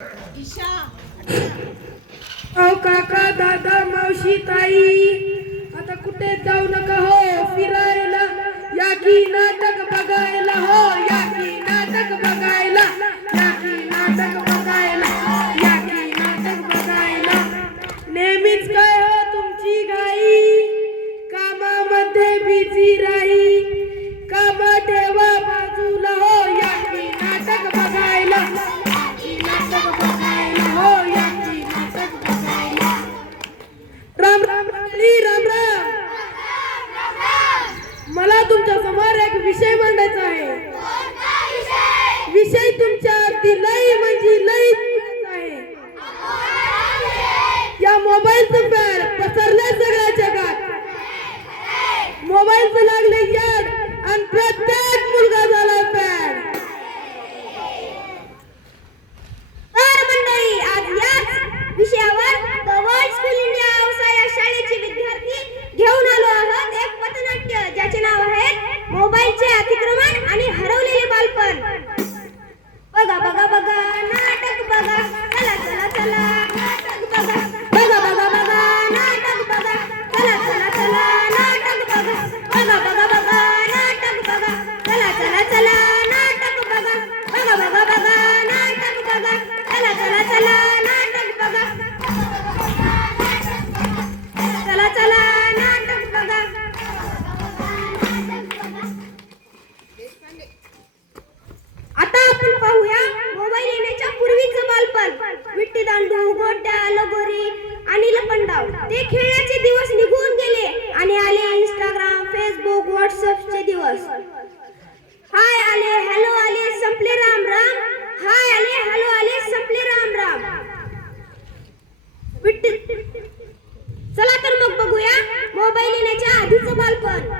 ईशा अहो काका दादा मावशी ताई आता कुठे जाऊ नका हो फिरायला या की नाटक बघायला हो या की नाटक बघायला या की नाटक बघायला या की नाटक बघायला नेहमीच काय हो तुमची घाई कामामध्ये बिझी राही काम ठेवा बाजूला हो या की नाटक बघायला नाटक बघायला हो या की नाटक बघायला राम राम रामली राम राम मला तुमच्या समोर एक विषय मांडायचा आहे विषय तुमच्या अगदी लई म्हणजे लई आहे या मोबाईलचं फॅड पसरलंय सगळ्या जगात मोबाईलचं लागले याड आणि प्रत्येक मुलगा झाला फॅड मंडळी आज याच विषयावर the world school India Ausa या शाळेचे विद्यार्थी घेऊन आलो आहोत एक पथनाट्य ज्याचे नाव आहे मोबाईलचे अतिक्रमण आणि हरवलेले बालपण. बघा बघा बघा नाटक बघा चला चला चला नाटक बघा बघा बघा बघा नाटक बघा चला चला चला नाटक बघा बघा बघा बघा नाटक बघा चला चला चला नाटक बघा बघा बघा बघा नाटक बघा चला चला चला नाटक बघा चला चला नाटक बघा. आता आपण पाहूया मोबाईल येण्याच्या पूर्वीचं बालपण. विट्टी दांडू गोट्या लगोरी आणि लपंडाव ते खेळण्याचे दिवस निघून गेले आणि आले इंस्टाग्राम फेसबुक व्हॉट्सअपचे दिवस. हाय आले हॅलो आले संपले राम राम हाय आले हॅलो आले संपले राम राम. विट्टी चला तर मग बघूया मोबाईल येण्याच्या आधीचं बालपण.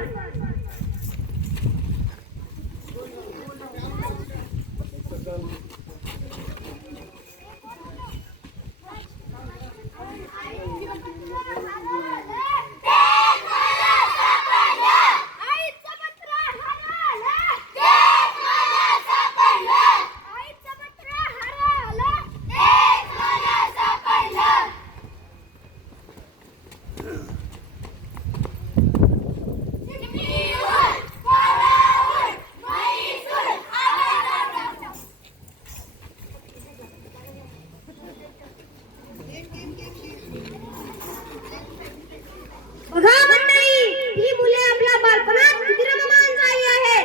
बघा मंडळी ही मुले आपल्या बालपणात किती रममाण झाली आहेत.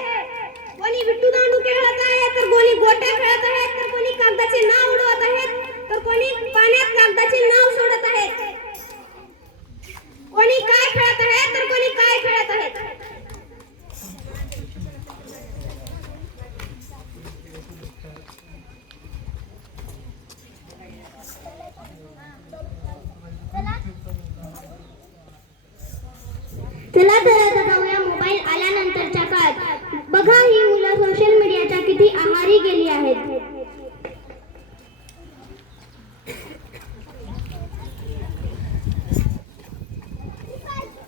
कोणी विट्टू दांडू खेळत आहे तर कोणी गोट्या खेळत आहेत तर कोणी कागदाचे नाव उडवत आहेत तर कोणी पाण्यात कागदाचे नाव सोडत आहेत. कोणी काय खेळत आहे तर कोणी काय खेळत आहेत. चला तर आता जाऊया मोबाईल आल्यानंतरच्या काळात. बघा ही मुलं सोशल मीडियाच्या किती आहारी गेली आहेत.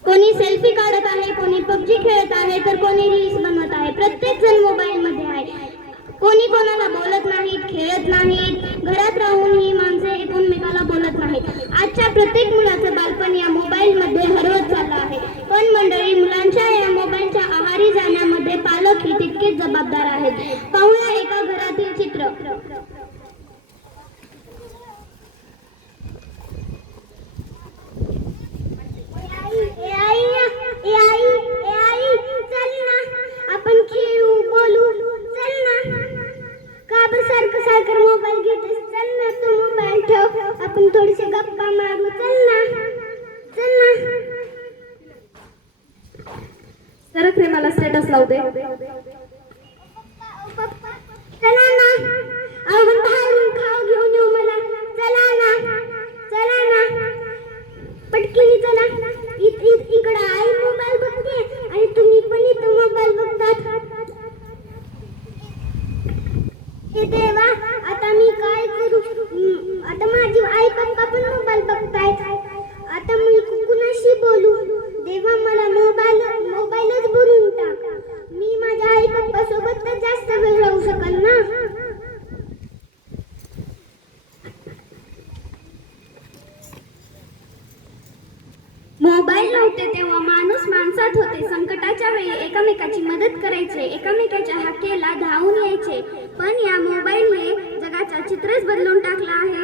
कोणी सेल्फी काढत आहे कोणी पबजी खेळत आहे तर कोणी रील्स बनवत आहे. प्रत्येक जण मोबाईल मध्ये आहे. कोणी कोणाला बोलत नाहीत खेळत नाहीत. घरात राहून ही माणसे एकमेकाला बोलत नाहीत. आजच्या प्रत्येक मुलाचं बालपण या मोबाईल मध्ये हरवत चाललं आहे. पण मंडळी मुलांच्या या मोबाईलच्या आहारी जाण्यामध्ये पालक ही तितकेच जबाबदार आहेत. पाहूया एका घरातील चित्र. आपण खेळू बोलू चल ना. का बर सारखं सारखं मोबाईल घेतेस चल ना तू मोबाईल ठेव आपण थोडीशी गप्पा मारू चल ना चल ना. सरक रे मला स्टेटस लावू दे. चला ना आपण बाहेरून खाऊ घेऊन येऊ मला चला ना पटकीनी चला. इकडं आई मोबाईल बघते आणि तुम्ही पण इथं मोबाईल बघतात. हे देवा आता मी काय करू. आता माझी आई पप्पा पण मोबाईल बघतायत. आता मी कुणाशी बोलू. देवा मला मोबाईलच भरून टाक. मी माझ्या मोबाईल नव्हते तेव्हा माणूस माणसात होते. संकटाच्या वेळी एकमेकाची मदत करायचे, एकमेकाच्या हाकेला धावून यायचे. पण या मोबाईलने जगाचं चित्रच बदलून टाकलं आहे.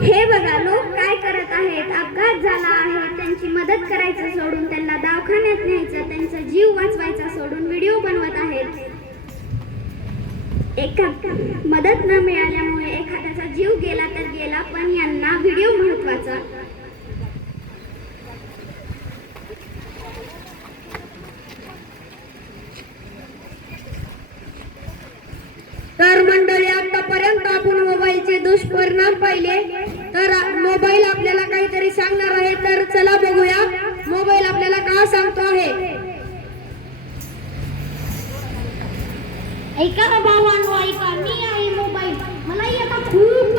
हे बघा लोक काय करत आहेत. अपघात झाला आहे, त्यांची मदत करायचं सोडून त्यांना दवाखान्यात न्यायचं, त्यांचा जीव वाचवायचा सोडून व्हिडिओ बनवत आहेत. मदत न मिळाल्यामुळे एखाद्याचा जीव गेला तर गेला, पण यांना व्हिडिओ महत्वाचा. तर मंडळी, आतापर्यंत आपण मोबाईलचे दुष्परिणाम पाहिले. तर मोबाईल आपल्याला काहीतरी सांगणार आहे. तर चला बघूया मोबाईल आपल्याला काय सांगतो आहे. ऐका भावांनो, ऐका, मी आहे मोबाईल. मला आता खूप